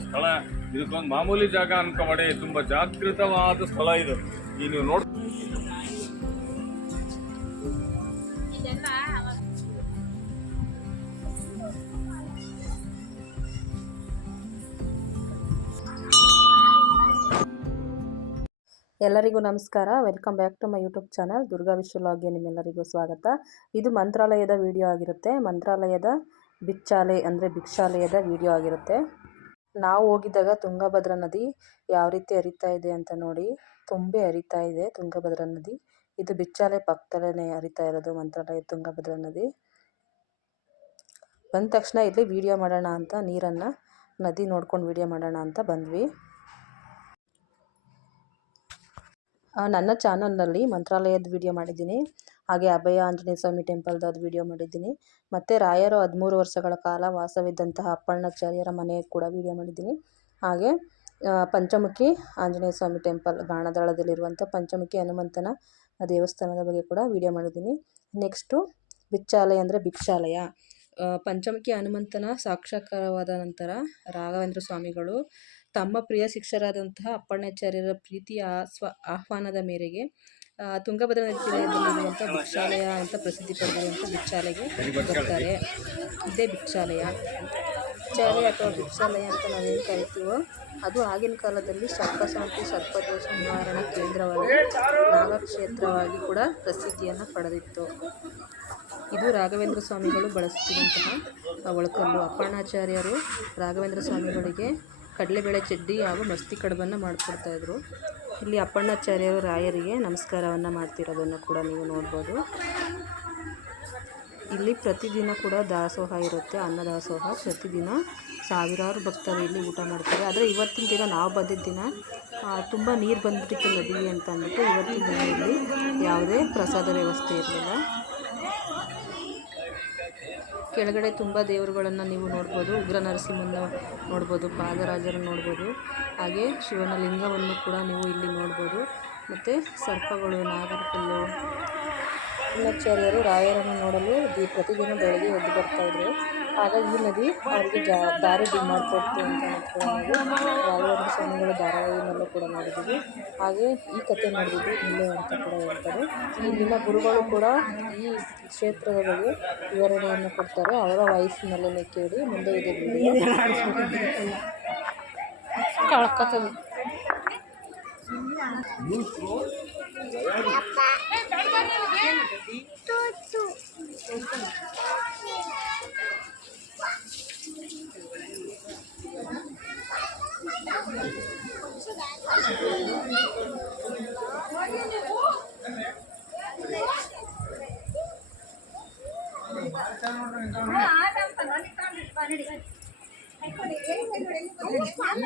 ಸ್ಥಳ. ಇದಕ್ಕೊಂದು ಮಾಮೂಲಿ ಜಾಗ ಅನ್ಕೋಬೇಡಿ ತುಂಬಾ ಜಾಗೃತವಾದ ಸ್ಥಳ ಇದು. ಈ ನೀವು ನೋಡ್ ಎಲ್ಲರಿಗೂ ನಮಸ್ಕಾರ. Welcome back to my YouTube channel. Durga ವಿಶ್ವಲಾಗ್ಗೆ ನಿಮ್ಮೆಲ್ಲರಿಗೂ ಸ್ವಾಗತ. ಇದು ಮಂತ್ರಾಲಯದ ವಿಡಿಯೋ ಆಗಿರುತ್ತೆ. ಮಂತ್ರಾಲಯದ ಬಿಚ್ಚಾಲೆ ಅಂದರೆ ಭಿಕ್ಷಾಲಯದ ವಿಡಿಯೋ ಆಗಿರುತ್ತೆ. ನಾವು ಹೋಗಿದ್ದಾಗ ತುಂಗಭದ್ರಾ ನದಿ ಯಾವ ರೀತಿ ಹರಿತಾ ಇದೆ ಅಂತ ನೋಡಿ, ತುಂಬಿ ಹರಿತಾ ಇದೆ ತುಂಗಭದ್ರಾ ನದಿ. ಇದು ಬಿಚ್ಚಾಲೆ ಪಕ್ಕದಲ್ಲೇ ಹರಿತಾ ಇರೋದು ಮಂತ್ರಾಲಯ ತುಂಗಭದ್ರಾ ನದಿ. ಬಂದ ತಕ್ಷಣ ಇಲ್ಲಿ ವಿಡಿಯೋ ಮಾಡೋಣ ಅಂತ ನೀರನ್ನು ನದಿ ನೋಡ್ಕೊಂಡು ವಿಡಿಯೋ ಮಾಡೋಣ ಅಂತ ಬಂದ್ವಿ ಆ, ನನ್ನ ಚಾನಲ್ನಲ್ಲಿ ಮಂತ್ರಾಲಯದ ವಿಡಿಯೋ ಮಾಡಿದ್ದೀನಿ. ಹಾಗೆ ಅಭಯ ಆಂಜನೇಯ ಸ್ವಾಮಿ ಟೆಂಪಲ್ದು ವಿಡಿಯೋ ಮಾಡಿದ್ದೀನಿ. ಮತ್ತು ರಾಯರು ಹದಿಮೂರು ವರ್ಷಗಳ ಕಾಲ ವಾಸವಿದ್ದಂತಹ ಅಪ್ಪಣ್ಣಾಚಾರ್ಯರ ಮನೆ ಕೂಡ ವಿಡಿಯೋ ಮಾಡಿದ್ದೀನಿ. ಹಾಗೆ ಪಂಚಮುಖಿ ಆಂಜನೇಯ ಸ್ವಾಮಿ ಟೆಂಪಲ್ ಗಾಣದಾಳದಲ್ಲಿರುವಂಥ ಪಂಚಮುಖಿ ಹನುಮಂತನ ದೇವಸ್ಥಾನದ ಬಗ್ಗೆ ಕೂಡ ವಿಡಿಯೋ ಮಾಡಿದ್ದೀನಿ. ನೆಕ್ಸ್ಟು, ಭಿಕ್ಷಾಲಯ ಅಂದರೆ ಭಿಕ್ಷಾಲಯ. ಪಂಚಮುಖಿ ಹನುಮಂತನ ಸಾಕ್ಷಾತ್ಕಾರವಾದ ನಂತರ ರಾಘವೇಂದ್ರ ಸ್ವಾಮಿಗಳು ತಮ್ಮ ಪ್ರಿಯ ಶಿಕ್ಷರಾದಂತಹ ಅಪ್ಪಣ್ಣಾಚಾರ್ಯರ ಪ್ರೀತಿಯ ಸ್ವ ಆಹ್ವಾನದ ಮೇರೆಗೆ ತುಂಗಭದ್ರಾ ನದಿ ತೀರದಲ್ಲಿರುವಂಥ ಭಿಕ್ಷಾಲಯ ಅಂತ ಪ್ರಸಿದ್ಧಿ ಪಡೆದಿರುವಂಥ ಭಿಕ್ಷಾಲಯಗೆ ಬರ್ತಾರೆ. ಇದೇ ಭಿಕ್ಷಾಲಯ. ಭಿಕ್ಷಾಲಯ ಅಥವಾ ಭಿಕ್ಷಾಲಯ ಅಂತ ನಾವೇನು ಕರಿತೀವೋ, ಅದು ಆಗಿನ ಕಾಲದಲ್ಲಿ ಸರ್ಪಶಾಂತಿ ಸರ್ಪದೋಷ ನಿವಾರಣಾ ಕೇಂದ್ರವಾಗಿ, ನಾಗಕ್ಷೇತ್ರವಾಗಿ ಕೂಡ ಪ್ರಸಿದ್ಧಿಯನ್ನು ಪಡೆದಿತ್ತು. ಇದು ರಾಘವೇಂದ್ರ ಸ್ವಾಮಿಗಳು ಬಳಸುತ್ತಿರುವಂತಹ ಒಳಕಲ್ಲು. ಅಪ್ಪಣ್ಣಾಚಾರ್ಯರು ರಾಘವೇಂದ್ರ ಸ್ವಾಮಿಗಳಿಗೆ ಕಡಲೆಬೇಳೆ ಚಡ್ಡಿ ಹಾಗೂ ಮಸ್ತಿ ಕಡುಬನ್ನು ಮಾಡಿಕೊಡ್ತಾಯಿದ್ರು ಇಲ್ಲಿ ಅಪ್ಪಣ್ಣಾಚಾರ್ಯರು ರಾಯರಿಗೆ ನಮಸ್ಕಾರವನ್ನು ಮಾಡ್ತಿರೋದನ್ನು ಕೂಡ ನೀವು ನೋಡ್ಬೋದು. ಇಲ್ಲಿ ಪ್ರತಿದಿನ ಕೂಡ ದಾಸೋಹ ಇರುತ್ತೆ ಅನ್ನ ದಾಸೋಹ ಪ್ರತಿದಿನ ಸಾವಿರಾರು ಭಕ್ತರು ಇಲ್ಲಿ ಊಟ ಮಾಡ್ತಾರೆ. ಆದರೆ ಇವತ್ತಿನ ದಿನ ನಾವು ಬಂದಿದ್ದ ದಿನ ತುಂಬ ನೀರು ಬಂದ್ಬಿಟ್ಟಿತ್ತು ನದಿಗೆ ಅಂತ ಅಂದ್ಬಿಟ್ಟು ಇವತ್ತಿನ ದಿನ ಇಲ್ಲಿ ಯಾವುದೇ ಪ್ರಸಾದ ವ್ಯವಸ್ಥೆ ಇರಲಿಲ್ಲ. ಕೆಳಗಡೆ ತುಂಬ ದೇವರುಗಳನ್ನು ನೀವು ನೋಡ್ಬೋದು, ಉಗ್ರ ನರಸಿಂಹನ ನೋಡ್ಬೋದು, ಪಾದರಾಜರನ್ನು ನೋಡ್ಬೋದು, ಹಾಗೆ ಶಿವನ ಲಿಂಗವನ್ನು ಕೂಡ ನೀವು ಇಲ್ಲಿ ನೋಡ್ಬೋದು. ಮತ್ತು ಸರ್ಪಗಳು ನಾಗರಕಲ್ಲು ಅಣ್ಣಾಚಾರ್ಯರು ರಾಯರನ್ನು ನೋಡಲು ಪ್ರತಿದಿನ ಬೆಳಗ್ಗೆ ಎದ್ದು ಬರ್ತಾಯಿದ್ರು ಈ ನದಿ, ಅವರಿಗೆ ಜಾ, ದಾರಿ ಮಾಡಿಕೊಡ್ತು ಅಂತ ರಾಘವೇಂದ್ರ ಸ್ವಾಮಿಗಳ ಧಾರಾವಾಹಿನಲ್ಲೂ ಕೂಡ ನೋಡಿದ್ದೀವಿ. ಹಾಗೆ ಈ ಕಥೆ ನೋಡಿದ್ದು ಇಲ್ಲ ಅಂತ ಕೂಡ ಹೇಳ್ತಾರೆ. ಇಲ್ಲಿನ ಗುರುಗಳು ಕೂಡ ಈ ಕ್ಷೇತ್ರದ ಬಗ್ಗೆ ವಿವರಣೆಯನ್ನು ಕೊಡ್ತಾರೆ. ಅವರ ವಯಸ್ಸಿನಲ್ಲೇ ಕೇಳಿ ಮುಂದೆ ಇದೆ ಕಳ್ಕೊತದೆ ಯಾವುದೋ ದೇವಸ್ಥಾನ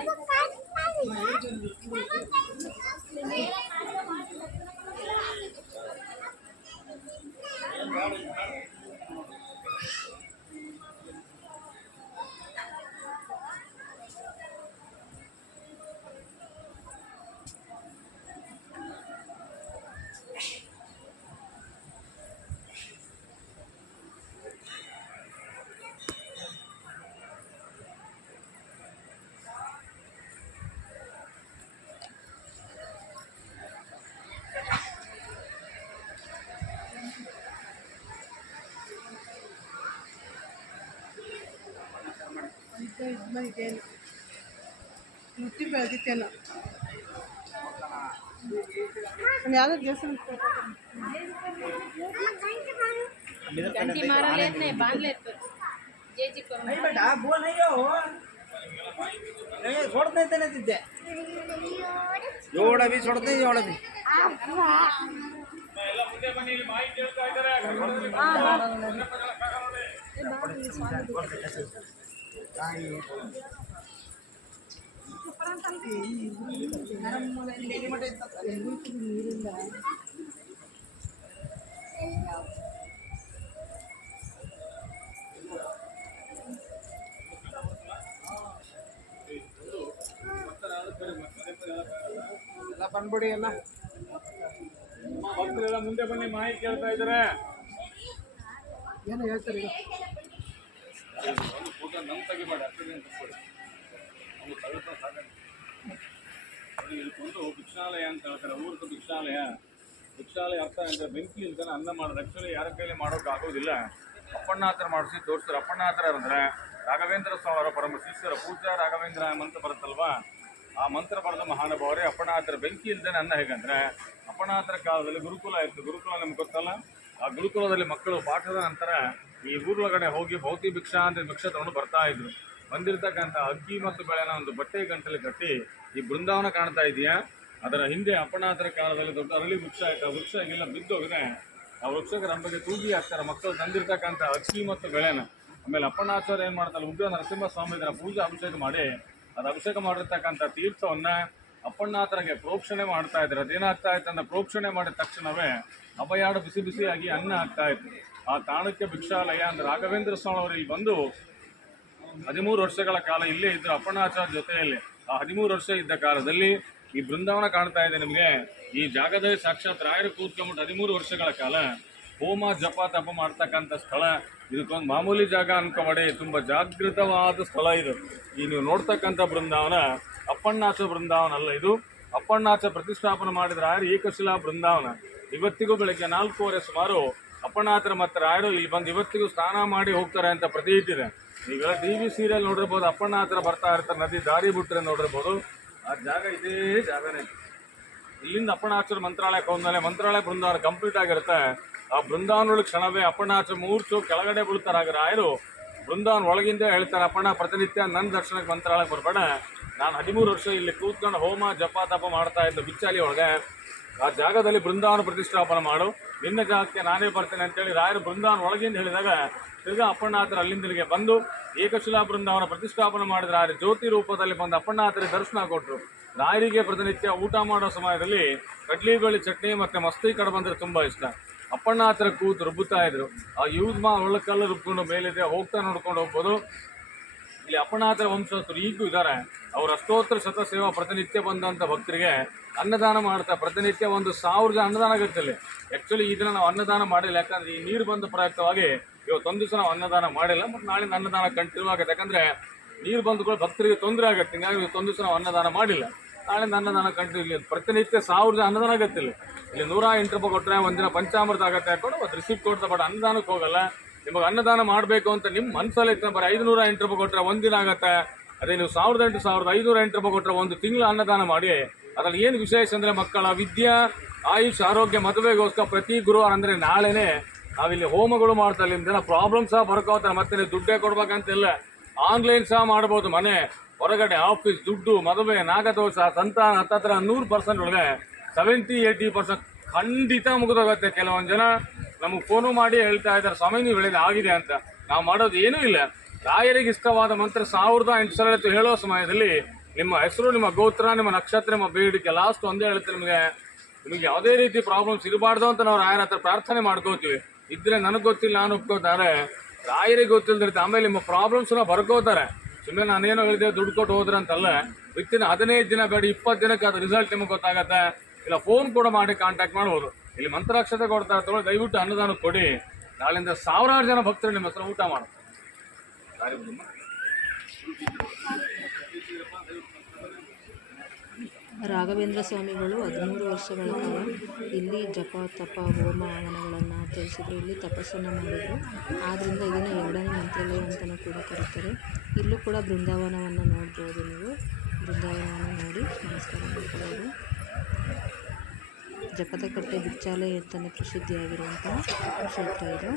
घंटी मारा लेत नाही बांध लेत जे जी करून ಬೇಡ ಬೋಲ್ ಅಯ್ಯೋ ಏ ಸೊಡ್ತಾ ಇದ್ದಾನೆ ತಿದ್ದೆ ಏಳು ಬಿ ಬಿ ಎಲ್ಲ ಬಂದ್ಬಿಡಿ ಎಲ್ಲ. ಭಕ್ತರೆಲ್ಲ ಮುಂದೆ ಬನ್ನಿ ಮಾಹಿತಿ ಕೇಳ್ತಾ ಇದ್ದಾರೆ. ಏನು ಹೇಳ್ತಾರೆ ಫೋಟೋ ನಮ್ ತೆಗಿಬೇಡ ಅಷ್ಟೇ ತಕ್ಕೊಳ್ಳಿ ಅವ್ನು ಕೊಂಡು ಭಿಕ್ಷಾಲಯ ಅಂತ ಹೇಳ್ತಾರೆ ಊರ್ದು ಭಿಕ್ಷಾಲಯ ಭಿಕ್ಷಾಲಯ ಅರ್ಥ ಅಂದ್ರೆ ಬೆಂಕಿ ಇಲ್ದಾನೆ ಅನ್ನ ಮಾಡೋದು ಆಕ್ಚುಲಿ ಯಾರ ಕೈಲಿ ಮಾಡೋಕೆ ಆಗೋದಿಲ್ಲ ಅಪ್ಪಣ್ಣಾತರ ಮಾಡಿಸಿ ತೋರಿಸ್ತಾರೆ ಅಪ್ಪಣ್ಣಾತ್ರ ಅಂದ್ರೆ ರಾಘವೇಂದ್ರ ಸ್ವಾಮರ ಪರಮ ಶಿಷ್ಯರ ಪೂಜಾ ರಾಘವೇಂದ್ರ ಮಂತ್ರ ಬರುತ್ತಲ್ವಾ ಆ ಮಂತ್ರ ಬರೆದ ಮಹಾನುಭಾವರೇ ಅಪ್ಪಣಾತರ ಬೆಂಕಿ ಇಲ್ದೇನೆ ಅನ್ನ ಹೇಗಂದ್ರೆ ಅಪ್ಪಣಾತ್ರ ಕಾಲದಲ್ಲಿ ಗುರುಕುಲ ಇತ್ತು. ಗುರುಕುಲ ನಿಮ್ಗೆ ಗೊತ್ತಲ್ಲ. ಆ ಗುರುಕುಲದಲ್ಲಿ ಮಕ್ಕಳು ಪಾಠದ ನಂತರ ಈ ಊರೊಳಗಡೆ ಹೋಗಿ ಭೌತಿ ಭಿಕ್ಷಾ ಅಂತ ಭಿಕ್ಷೆ ತಗೊಂಡು ಬರ್ತಾ ಇದ್ರು. ಬಂದಿರತಕ್ಕಂಥ ಅಕ್ಕಿ ಮತ್ತು ಬೆಳೆನ ಒಂದು ಬಟ್ಟೆ ಗಂಟಲ್ಲಿ ಕಟ್ಟಿ ಈ ಬೃಂದಾವನ ಕಾಣ್ತಾ ಇದೆಯಾ? ಅದರ ಹಿಂದೆ ಅಪ್ಪಣಾತರ ಕಾಲದಲ್ಲಿ ದೊಡ್ಡ ಅರಳಿ ವೃಕ್ಷ ಆಯ್ತು ಆ ವೃಕ್ಷ ಎಲ್ಲ ಬಿದ್ದೋಗಿದೆ. ಆ ವೃಕ್ಷಕ್ಕೆ ರಂಬಗೆ ತೂಗಿ ಹಾಕ್ತಾರೆ ಮಕ್ಕಳು ತಂದಿರ್ತಕ್ಕಂಥ ಅಕ್ಕಿ ಮತ್ತು ಬೆಳೆನ. ಆಮೇಲೆ ಅಪ್ಪಣ್ಣಾಚಾರ್ಯ ಏನು ಮಾಡ್ತಾರೆ, ಉಗ್ರ ನರಸಿಂಹ ಸ್ವಾಮಿ ಪೂಜೆ ಅಭಿಷೇಕ ಮಾಡಿ, ಅದು ಅಭಿಷೇಕ ಮಾಡಿರ್ತಕ್ಕಂಥ ತೀರ್ಥವನ್ನ ಅಪ್ಪಣ್ಣಾತ್ರಗೆ ಪ್ರೋಕ್ಷಣೆ ಮಾಡ್ತಾ ಇದ್ದಾರೆ ಅದೇನಾಗ್ತಾ ಇತ್ತು ಅಂತ ಪ್ರೋಕ್ಷಣೆ ಮಾಡಿದ ತಕ್ಷಣವೇ ಅಭಯಾಡು ಬಿಸಿ ಬಿಸಿಯಾಗಿ ಅನ್ನ ಆಗ್ತಾ ಇತ್ತು ಆ ತಾಣಕ್ಕೆ ಭಿಕ್ಷಾಲಯ ಅಂದ್ರೆ ರಾಘವೇಂದ್ರ ಸ್ವಾಮಿ ಇಲ್ಲಿ ಬಂದು ಹದಿಮೂರು ವರ್ಷಗಳ ಕಾಲ ಇಲ್ಲೇ ಇದ್ರು ಅಪ್ಪಣ್ಣಾಚಾರ ಜೊತೆಯಲ್ಲಿ. ಆ ಹದಿಮೂರು ವರ್ಷ ಇದ್ದ ಕಾಲದಲ್ಲಿ ಈ ಬೃಂದಾವನ ಕಾಣ್ತಾ ಇದೆ ನಿಮಗೆ. ಈ ಜಾಗದಲ್ಲಿ ಸಾಕ್ಷಾತ್ ರಾಯರು ಕೂತ್ಕೊಂಡ್ಬಿಟ್ಟು ಹದಿಮೂರು ವರ್ಷಗಳ ಕಾಲ ಹೋಮ, ಜಪ, ತಪ ಮಾಡ್ತಕ್ಕಂಥ ಸ್ಥಳ. ಇದಕ್ಕೊಂದು ಮಾಮೂಲಿ ಜಾಗ ಅನ್ಕೋಬೇಡಿ, ತುಂಬ ಜಾಗೃತವಾದ ಸ್ಥಳ ಇದು. ಈ ನೀವು ನೋಡ್ತಕ್ಕಂಥ ಬೃಂದಾವನ ಅಪ್ಪಣ್ಣಾಚ ಬೃಂದಾವನ ಅಲ್ಲ ಇದು. ಅಪ್ಪಣ್ಣಾಚ ಪ್ರತಿಷ್ಠಾಪನೆ ಮಾಡಿದ ರಾಯರು ಏಕಶಿಲಾ ಬೃಂದಾವನ. ಇವತ್ತಿಗೂ ಬೆಳಗ್ಗೆ ನಾಲ್ಕೂವರೆ ಸುಮಾರು ಅಪ್ಪಣ್ಣಾಚರ ಮತ್ತು ರಾಯರು ಇಲ್ಲಿ ಬಂದು ಇವತ್ತಿಗೂ ಸ್ನಾನ ಮಾಡಿ ಹೋಗ್ತಾರೆ ಅಂತ ಪ್ರತೀತಿ ಇದೆ ನೀವೆಲ್ಲ ಟಿ ವಿ ಸೀರಿಯಲ್ ನೋಡಿರ್ಬೋದು ಅಪ್ಪಣ್ಣ ಹತ್ರ ಬರ್ತಾ ಇರ್ತಾರೆ, ನದಿ ದಾರಿ ಬಿಟ್ಟರೆ ನೋಡಿರ್ಬೋದು. ಆ ಜಾಗ ಇದೇ ಜಾಗನೇ. ಇಲ್ಲಿಂದ ಅಪ್ಪಣಾಚರ ಮಂತ್ರಾಲಯಕ್ಕೆ ಹೋದ್ಮೇಲೆ ಮಂತ್ರಾಲಯ ಬೃಂದಾವನ ಕಂಪ್ಲೀಟ್ ಆಗಿರುತ್ತೆ. ಆ ಬೃಂದಾವನೊಳಗೆ ಕ್ಷಣವೇ ಅಪ್ಪಣಾಚರ ಮೂರ್ಚು ಕೆಳಗಡೆ ಬೀಳ್ತಾರೆ. ಆಗ ರಾಯರು ಬೃಂದಾವನ ಒಳಗಿಂದ ಹೇಳ್ತಾರೆ ಅಪ್ಪಣ್ಣ ಪ್ರತಿನಿತ್ಯ ನನ್ನ ದರ್ಶನಕ್ಕೆ ಮಂತ್ರಾಲಯಕ್ಕೆ ಬರಬೇಡ. ನಾನು ಹದಿಮೂರು ವರ್ಷ ಇಲ್ಲಿ ಕೂತ್ಕೊಂಡು ಹೋಮ ಜಪ ತಪ ಮಾಡ್ತಾ ಇದ್ದ, ಬಿಚ್ಚಾಲಿ ಒಳಗೆ. ಆ ಜಾಗದಲ್ಲಿ ಬೃಂದಾವನ ಪ್ರತಿಷ್ಠಾಪನೆ ಮಾಡು. ನಿನ್ನ ಜಾಗಕ್ಕೆ ನಾನೇ ಬರ್ತೇನೆ ಅಂತೇಳಿ ರಾಯರು ಬೃಂದಾವನ ಒಳಗಿಂದ ಹೇಳಿದಾಗ ತಿರ್ಗಾ ಅಪ್ಪಣ್ಣಾತರ ಅಲ್ಲಿಂದ ಇಲ್ಲಿಗೆ ಬಂದು ಏಕಶಿಲಾ ಬೃಂದಾವನ ಪ್ರತಿಷ್ಠಾಪನೆ ಮಾಡಿದ ಆದರೆ ಜ್ಯೋತಿ ರೂಪದಲ್ಲಿ ಬಂದು ಅಪ್ಪಣ್ಣಾತರಿಗೆ ದರ್ಶನ ಕೊಟ್ಟರು ರಾಯರಿಗೆ ಪ್ರತಿನಿತ್ಯ ಊಟ ಮಾಡೋ ಸಮಯದಲ್ಲಿ ಕಡ್ಲಿ ಬೇಳೆ ಚಟ್ನಿ ಮತ್ತು ಮಸ್ತಿ ಕಡೆ ಬಂದರೆ ತುಂಬ ಇಷ್ಟ. ಅಪ್ಪಣ್ಣಾತರ ಕೂತು ರುಬ್ಬುತ್ತಾ ಇದ್ರು. ಆ ಯೂಸ್ ಮಾ ಒಳ್ಳಕಲ್ಲು ರುಬ್ಕೊಂಡು ಮೇಲಿದೆ ಹೋಗ್ತಾ ನೋಡ್ಕೊಂಡು ಹೋಗ್ಬೋದು. ಇಲ್ಲಿ ಅಪ್ಪಣ್ಣಾತ್ರ ವಂಶಸ್ಥರು ಈಗೂ ಇದ್ದಾರೆ. ಅವರ ಅಷ್ಟೋತ್ತರ ಶತ ಸೇವಾ ಪ್ರತಿನಿತ್ಯ ಬಂದಂಥ ಭಕ್ತರಿಗೆ ಅನ್ನದಾನ ಮಾಡ್ತಾ, ಪ್ರತಿನಿತ್ಯ ಒಂದು ಸಾವಿರದ ಅನ್ನದಾನ ಆಗುತ್ತೆ ಆ್ಯಕ್ಚುಲಿ ಈ ದಿನ ನಾವು ಅನ್ನದಾನ ಮಾಡಿಲ್ಲ, ಯಾಕಂದ್ರೆ ಈ ನೀರು ಬಂದ ಪ್ರಯುಕ್ತವಾಗಿ ಇವತ್ತೊಂದು ದಿವಸ ನಾವು ಅನ್ನದಾನ ಮಾಡಿಲ್ಲ ಮತ್ತು ನಾಳೆ ಅನ್ನದಾನ ಕಂಟಿನ್ಯೂ ಆಗುತ್ತೆ. ಯಾಕಂದ್ರೆ ನೀರು ಬಂದುಗಳು ಭಕ್ತರಿಗೆ ತೊಂದರೆ ಆಗುತ್ತೆ. ಹಿಂಗಾಗಿ ಇವತ್ತೊಂದು ದಿವಸ ನಾವು ಅನ್ನದಾನ ಮಾಡಿಲ್ಲ. ನಾಳಿನ ಅನ್ನದಾನ ಕಂಟಿನ್ಯೂ ಇಲ್ಲಿ ಪ್ರತಿನಿತ್ಯ ಸಾವಿರದ ಅನ್ನದಾನ ಆಗುತ್ತೆ ಇಲ್ಲಿ ನೂರ ಎಂಟು ರೂಪಾಯಿ ಕೊಟ್ಟರೆ ಒಂದಿನ ಪಂಚಾಮೃತ ಆಗುತ್ತೆ ಹಾಕೊಂಡು ಒಂದು ರಿಸಿಪ್ಟ್ ಕೊಡ್ತಾ ಬಟ್ ಅನ್ನದಾನಕ್ಕೆ ಹೋಗಲ್ಲ. ನಿಮಗೆ ಅನ್ನದಾನ ಮಾಡಬೇಕು ಅಂತ ನಿಮ್ಮ ಮನಸ್ಸಲ್ಲಿ ಇತ್ತು, ಬರೀ ಐದುನೂರ ಎಂಟು ರೂಪಾಯಿ ಕೊಟ್ಟರೆ ಒಂದಿನ ಆಗುತ್ತೆ. ಅದೇ ನೀವು ಸಾವಿರದ ಎಂಟು, ಸಾವಿರದ ಐದುನೂರ ಎಂಟು ರೂಪಾಯಿ ಕೊಟ್ಟರೆ ಒಂದು ತಿಂಗಳು ಅನ್ನದಾನ ಮಾಡಿ ಅದ್ರಲ್ಲಿ ಏನು ವಿಶೇಷ ಅಂದರೆ ಮಕ್ಕಳ ವಿದ್ಯಾ, ಆಯುಷ್, ಆರೋಗ್ಯ, ಮದುವೆಗೋಸ್ಕರ ಪ್ರತಿ ಗುರುವಾರ ಅಂದರೆ ನಾಳೆನೇ ನಾವಿಲ್ಲಿ ಹೋಮಗಳು ಮಾಡ್ತಾ ಇಲ್ಲಿ ಜನ ಪ್ರಾಬ್ಲಮ್ ಸಹ ಬರ್ಕೋತಾರೆ. ಮತ್ತೆ ದುಡ್ಡೇ ಕೊಡ್ಬೇಕಂತಿಲ್ಲ. ಆನ್ಲೈನ್ ಸಹ ಮಾಡ್ಬೋದು ಮನೆ. ಹೊರಗಡೆ ಆಫೀಸ್ ದುಡ್ಡು, ಮದುವೆ, ನಾಗದೋಷ, ಸಂತಾನ, ಹತ್ತತ್ರ ನೂರು ಪರ್ಸೆಂಟ್ ಒಳಗೆ ಸೆವೆಂಟಿ ಏಯ್ಟಿ ಪರ್ಸೆಂಟ್ ಖಂಡಿತ ಮುಗಿದೋಗುತ್ತೆ. ಕೆಲವೊಂದು ಜನ ನಮಗೆ ಫೋನು ಮಾಡಿ ಹೇಳ್ತಾ ಇದ್ದಾರೆ, ಸ್ವಾಮಿ, ನೀವು ಹೇಳಿದ ಆಗಿದೆ ಅಂತ. ನಾವು ಮಾಡೋದು ಏನೂ ಇಲ್ಲ. ರಾಯರಿಗೆ ಇಷ್ಟವಾದ ಮಂತ್ರ ಸಾವಿರದ ಎಂಟು ಸಾವಿರ ಹೇಳೋ ಸಮಯದಲ್ಲಿ ನಿಮ್ಮ ಹೆಸರು, ನಿಮ್ಮ ಗೋತ್ರ, ನಿಮ್ಮ ನಕ್ಷತ್ರ, ನಿಮ್ಮ ಬೇಡಿಕೆ ಲಾಸ್ಟ್ ಒಂದೇ ಹೇಳ್ತೀನಿ ನಿಮಗೆ. ನಿಮಗೆ ಯಾವುದೇ ರೀತಿ ಪ್ರಾಬ್ಲಮ್ಸ್ ಇರಬಾರ್ದು ಅಂತ ನಾವು ರಾಯರ ಹತ್ರ ಪ್ರಾರ್ಥನೆ ಮಾಡ್ಕೋತೀವಿ. ಇದ್ರೆ ನನಗೆ ಗೊತ್ತಿಲ್ಲ, ನಾನು ಒಪ್ಕೋತಾರೆ. ರಾಯರಿಗೆ ಗೊತ್ತಿಲ್ಲದಿರುತ್ತೆ ಆಮೇಲೆ ನಿಮ್ಮ ಪ್ರಾಬ್ಲಮ್ಸ್ನ ಬರ್ಕೋತಾರೆ. ಸುಮ್ಮನೆ ನಾನೇನೋ ಹೇಳಿದೆ, ದುಡ್ಡು ಕೊಟ್ಟು ಹೋದ್ರೆ ಅಂತಲ್ಲ. ವಿತ್ತಿನ ಹದಿನೈದು ದಿನ ಬೇಡ, ಇಪ್ಪತ್ತು ದಿನಕ್ಕೆ ಅದು ರಿಸಲ್ಟ್ ನಿಮಗೆ ಗೊತ್ತಾಗತ್ತೆ. ಇಲ್ಲ ಫೋನ್ ಕೂಡ ಮಾಡಿ ಕಾಂಟ್ಯಾಕ್ಟ್ ಮಾಡ್ಬೋದು. ಇಲ್ಲಿ ಮಂತ್ರಾಕ್ಷತೆ ಕೊಡ್ತಾರೆ ತೊಗೊಳ್ಳಿ, ದಯವಿಟ್ಟು ಅನ್ನದಾನ ಕೊಡಿ. ನಾಳಿಂದ ಸಾವಿರಾರು ಜನ ಭಕ್ತರು ನಿಮ್ಮ ಹತ್ರ ಊಟ ಮಾಡ್ತಾರೆ. ರಾಘವೇಂದ್ರ ಸ್ವಾಮಿಗಳು ಹದಿಮೂರು ವರ್ಷಗಳ ಕಾಲ ಇಲ್ಲಿ ಜಪ, ತಪ, ಹೋಮ ಹವನಗಳನ್ನು ಆಚರಿಸಿದ್ರು, ಇಲ್ಲಿ ತಪಸ್ಸನ್ನು ಮಾಡಿದರು. ಆದ್ದರಿಂದ ಇದನ್ನು ಎರಡನೇ ಮಂತ್ರಾಲಯ ಅಂತಲೂ ಕೂಡ ಕರೀತಾರೆ. ಇಲ್ಲೂ ಕೂಡ ಬೃಂದಾವನವನ್ನು ನೋಡ್ಬೋದು ನೀವು. ಬೃಂದಾವನವನ್ನು ನೋಡಿ ನಮಸ್ಕಾರ ಮಾಡ್ಕೊಳ್ಳೋದು. ಜಪದ ಕಟ್ಟೆ ಬಿಚ್ಚಾಲೆ ಅಂತಲೇ ಪ್ರಸಿದ್ಧಿಯಾಗಿರುವಂತಹ ಕ್ಷೇತ್ರ ಇದು.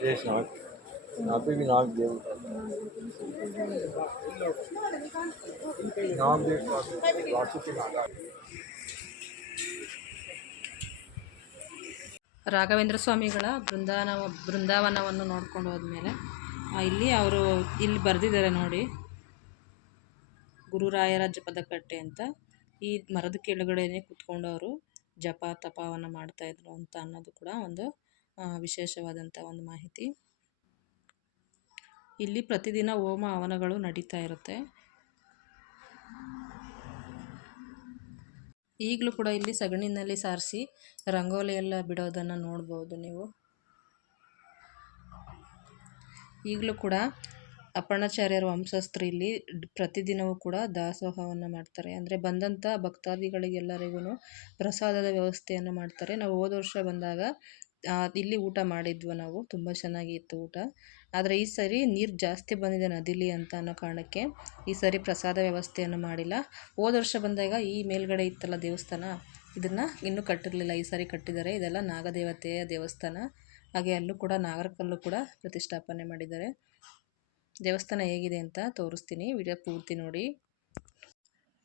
చేసిన నాకు నాకు దేవుడు ರಾಘವೇಂದ್ರ ಸ್ವಾಮಿಗಳ ಬೃಂದಾವನ ಬೃಂದಾವನವನ್ನು ನೋಡ್ಕೊಂಡು ಹೋದ್ಮೇಲೆ ಇಲ್ಲಿ ಅವರು ಇಲ್ಲಿ ಬರೆದಿದ್ದಾರೆ ನೋಡಿ. ಗುರುರಾಯರ ಜಪದ ಕಟ್ಟೆ ಅಂತ. ಈ ಮರದ ಕೆಳಗಡೆನೆ ಕುತ್ಕೊಂಡು ಅವರು ಜಪ ತಪವನ್ನು ಮಾಡ್ತಾಯಿದ್ರು ಅಂತ ಅನ್ನೋದು ಕೂಡ ಒಂದು ವಿಶೇಷವಾದಂಥ ಒಂದು ಮಾಹಿತಿ. ಇಲ್ಲಿ ಪ್ರತಿದಿನ ಹೋಮ ಹವನಗಳು ನಡೀತಾ ಇರುತ್ತೆ. ಈಗಲೂ ಕೂಡ ಇಲ್ಲಿ ಸಗಣಿನಲ್ಲಿ ಸಾರಿಸಿ ರಂಗೋಲಿ ಎಲ್ಲ ಬಿಡೋದನ್ನು ನೋಡ್ಬೋದು ನೀವು. ಈಗಲೂ ಕೂಡ ಅಪ್ಪಣ್ಣಾಚಾರ್ಯರ ವಂಶಸ್ಥರು ಇಲ್ಲಿ ಪ್ರತಿದಿನವೂ ಕೂಡ ದಾಸೋಹವನ್ನು ಮಾಡ್ತಾರೆ. ಅಂದರೆ ಬಂದಂಥ ಭಕ್ತಾದಿಗಳಿಗೆಲ್ಲರಿಗೂ ಪ್ರಸಾದದ ವ್ಯವಸ್ಥೆಯನ್ನು ಮಾಡ್ತಾರೆ. ನಾವು ಹೋದ ವರ್ಷ ಬಂದಾಗ ಇಲ್ಲಿ ಊಟ ಮಾಡಿದ್ವು ನಾವು. ತುಂಬ ಚೆನ್ನಾಗಿತ್ತು ಊಟ. ಆದರೆ ಈ ಸರಿ ನೀರು ಜಾಸ್ತಿ ಬಂದಿದೆ ನದಿಲಿ ಅಂತ ಅನ್ನೋ ಕಾರಣಕ್ಕೆ ಈ ಸರಿ ಪ್ರಸಾದ ವ್ಯವಸ್ಥೆಯನ್ನು ಮಾಡಿಲ್ಲ. ಹೋದ ವರ್ಷ ಬಂದಾಗ ಈ ಮೇಲ್ಗಡೆ ಇತ್ತಲ್ಲ ದೇವಸ್ಥಾನ, ಇದನ್ನು ಇನ್ನೂ ಕಟ್ಟಿರಲಿಲ್ಲ. ಈ ಸಾರಿ ಕಟ್ಟಿದ್ದಾರೆ. ಇದೆಲ್ಲ ನಾಗದೇವತೆಯ ದೇವಸ್ಥಾನ. ಹಾಗೆ ಅಲ್ಲೂ ಕೂಡ ನಾಗರಕಲ್ಲು ಕೂಡ ಪ್ರತಿಷ್ಠಾಪನೆ ಮಾಡಿದ್ದಾರೆ. ದೇವಸ್ಥಾನ ಹೇಗಿದೆ ಅಂತ ತೋರಿಸ್ತೀನಿ. ವಿಡಿಯೋ ಪೂರ್ತಿ ನೋಡಿ.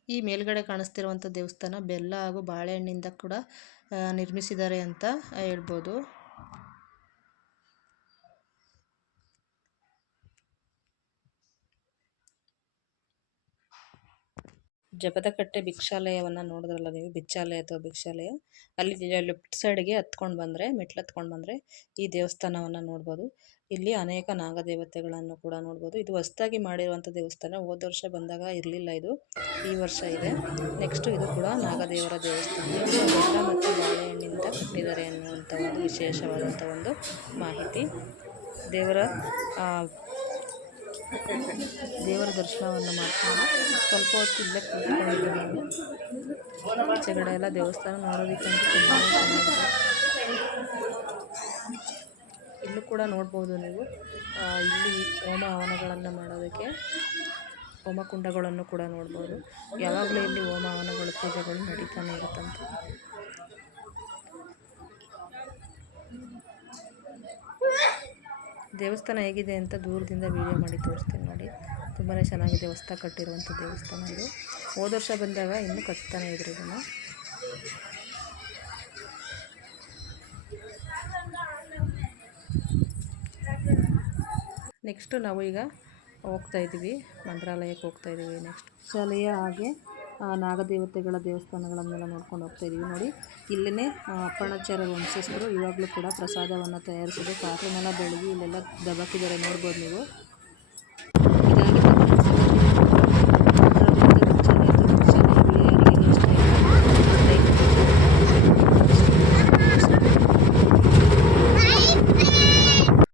ಈ ಮೇಲ್ಗಡೆ ಕಾಣಿಸ್ತಿರುವಂಥ ದೇವಸ್ಥಾನ ಬೆಲ್ಲ ಹಾಗೂ ಬಾಳೆಹಣ್ಣಿಂದ ಕೂಡ ನಿರ್ಮಿಸಿದ್ದಾರೆ ಅಂತ ಹೇಳ್ಬೋದು. ಜಪದಕಟ್ಟೆ ಭಿಕ್ಷಾಲಯವನ್ನು ನೋಡಿದ್ರಲ್ಲ ನೀವು? ಭಿಕ್ಷಾಲಯ ಅಥವಾ ಭಿಕ್ಷಾಲಯ? ಅಲ್ಲಿ ಲೆಫ್ಟ್ ಸೈಡ್ಗೆ ಹತ್ಕೊಂಡು ಬಂದರೆ, ಮೆಟ್ಲು ಹತ್ಕೊಂಡು ಬಂದರೆ ಈ ದೇವಸ್ಥಾನವನ್ನು ನೋಡ್ಬೋದು. ಇಲ್ಲಿ ಅನೇಕ ನಾಗದೇವತೆಗಳನ್ನು ಕೂಡ ನೋಡ್ಬೋದು. ಇದು ಹೊಸದಾಗಿ ಮಾಡಿರುವಂಥ ದೇವಸ್ಥಾನ. ಹೋದ ವರ್ಷ ಬಂದಾಗ ಇರಲಿಲ್ಲ ಇದು. ಈ ವರ್ಷ ಇದೆ. ನೆಕ್ಸ್ಟು ಇದು ಕೂಡ ನಾಗದೇವರ ದೇವಸ್ಥಾನ. ಮತ್ತು ಬಾಳೆಹಣ್ಣಿನಿಂದ ಕಟ್ಟಿದ್ದಾರೆ ಅನ್ನುವಂಥ ಒಂದು ವಿಶೇಷವಾದಂಥ ಒಂದು ಮಾಹಿತಿ. ದೇವರ ದೇವರ ದರ್ಶನವನ್ನು ಮಾಡ್ಕೊಂಡು ಸ್ವಲ್ಪ ಹೊತ್ತು ಇಲ್ಲೇ ಕೂತ್ಕೊಂಡಿದ್ದು ನಾವು ಆಚೆಗಡೆ ಎಲ್ಲ ದೇವಸ್ಥಾನ ನೋಡೋದಕ್ಕಂತೂ ತುಂಬ ಚೆನ್ನಾಗಿದೆ ಇಲ್ಲೂ ಕೂಡ ನೋಡ್ಬೋದು ನೀವು. ಇಲ್ಲಿ ಹೋಮ ಹವನಗಳನ್ನು ಮಾಡೋದಕ್ಕೆ ಹೋಮಕುಂಡಗಳನ್ನು ಕೂಡ ನೋಡ್ಬೋದು. ಯಾವಾಗಲೂ ಇಲ್ಲಿ ಹೋಮ ಹವನಗಳು, ಪೂಜೆಗಳು ನಡೀತಾನೆ ಇರುತ್ತಂತೆ. ದೇವಸ್ಥಾನ ಹೇಗಿದೆ ಅಂತ ದೂರದಿಂದ ವೀಡಿಯೋ ಮಾಡಿ ತೋರಿಸ್ತೀನಿ ನೋಡಿ. ತುಂಬಾ ಚೆನ್ನಾಗಿದೆ ಹೊಸ್ತಾಗಿ ಕಟ್ಟಿರುವಂಥ ದೇವಸ್ಥಾನ ಇದು. ಹೋದ ವರ್ಷ ಬಂದಾಗ ಇನ್ನೂ ಕಟ್ತಾನೆ ಇದ್ರು ಇದನ್ನು. ನೆಕ್ಸ್ಟು ನಾವು ಈಗ ಹೋಗ್ತಾ ಇದ್ದೀವಿ. ಮಂತ್ರಾಲಯಕ್ಕೆ ಹೋಗ್ತಾ ಇದ್ದೀವಿ ನೆಕ್ಸ್ಟ್ ಶಾಲೆಯ ಹಾಗೆ ನಾಗದೇವತೆಗಳ ದೇವಸ್ಥಾನಗಳನ್ನೆಲ್ಲ ನೋಡ್ಕೊಂಡು ಹೋಗ್ತಾ ಇದ್ದೀವಿ ನೋಡಿ. ಇಲ್ಲೇ ಅಪ್ಪಣಾಚಾರ ವಂಶಸ್ಥರು ಇವಾಗಲೂ ಕೂಡ ಪ್ರಸಾದವನ್ನು ತಯಾರಿಸೋದು ಪಾತ್ರೆನೆಲ್ಲ ಬೆಳಗಿ ಇಲ್ಲೆಲ್ಲ ದಬಾಕಿದ್ದಾರೆ ನೋಡ್ಬೋದು ನೀವು.